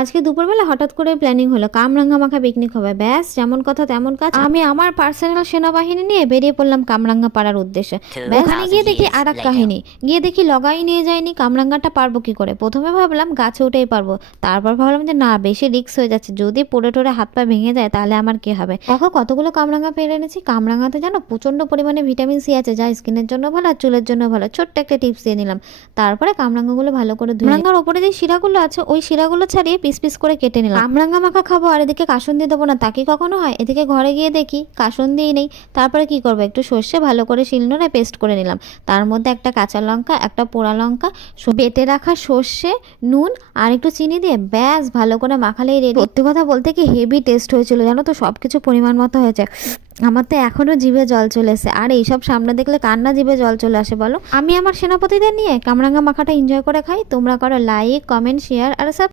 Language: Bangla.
আজকে দুপুরবেলা হঠাৎ করে প্ল্যানিং হলো কামরাঙ্গা মাখা পিকনিক হবে। ব্যাস যেমন কথা তেমন কাজ। আমি আমার পার্সোনাল সেনাবাহিনী নিয়ে বেরিয়ে পড়লাম কামরাঙ্গা পাড়ার উদ্দেশ্যে। ওখানে গিয়ে দেখি আর এক কাহিনী, গিয়ে দেখি লগাই নিয়ে যায়নি। কামরাঙ্গাটা পারবো কি করে? প্রথমে ভাবলাম গাছে উঠেই পারবো, তারপর ভাবলাম যে না, বেশি রিস্ক হয়ে যাচ্ছে, যদি পড়ে টোরে হাত পা ভেঙে যায় তাহলে আমার কি হবে। দেখো কতগুলো কামরাঙ্গা পেরে এনেছি। কামরাঙ্গাতে জানো প্রচন্ড পরিমাণে ভিটামিন সি আছে, যা স্কিনের জন্য ভালো আর চুলের জন্য ভালো। ছোট্ট একটা টিপস দিয়ে নিলাম। তারপরে কামরাঙ্গাগুলো ভালো করে ধুয়ে, কামরাঙ্গার ওপরে যে শিরাগুলো আছে ওই শিরাগুলো ছাড়িয়ে পিস পিস করে কেটে নিলাম। কামরাঙ্গা মাখা খাবো আর এদিকে কাসুন্দি দেবো না, তা কি কখনো হয়? এদিকে ঘরে গিয়ে দেখি কাসুন্দিই নেই। তারপরে কি করবো, একটু সর্ষে ভালো করে শিলনোড়ে পেস্ট করে নিলাম। তার মধ্যে একটা কাঁচা লঙ্কা, একটা পোড়া লঙ্কা, বেটে রাখা সর্ষে, নুন আর একটু চিনি দিয়ে ব্যাস ভালো করে মাখালেই রেডি। সত্যি কথা বলতে কি হেভি টেস্ট হয়েছিল জানো তো, সবকিছু পরিমাণ মতো হয়েছে। আমার তো এখনো জিভে জল চলে এসে, আর এইসব সামনে দেখলে কান্না জিভে জল চলে আসে বলো। আমি আমার সেনাপতিদের নিয়ে কামরাঙ্গা মাখাটা এনজয় করে খাই। তোমরা করো লাইক, কমেন্ট, শেয়ার আর সাবস্ক্রাইব।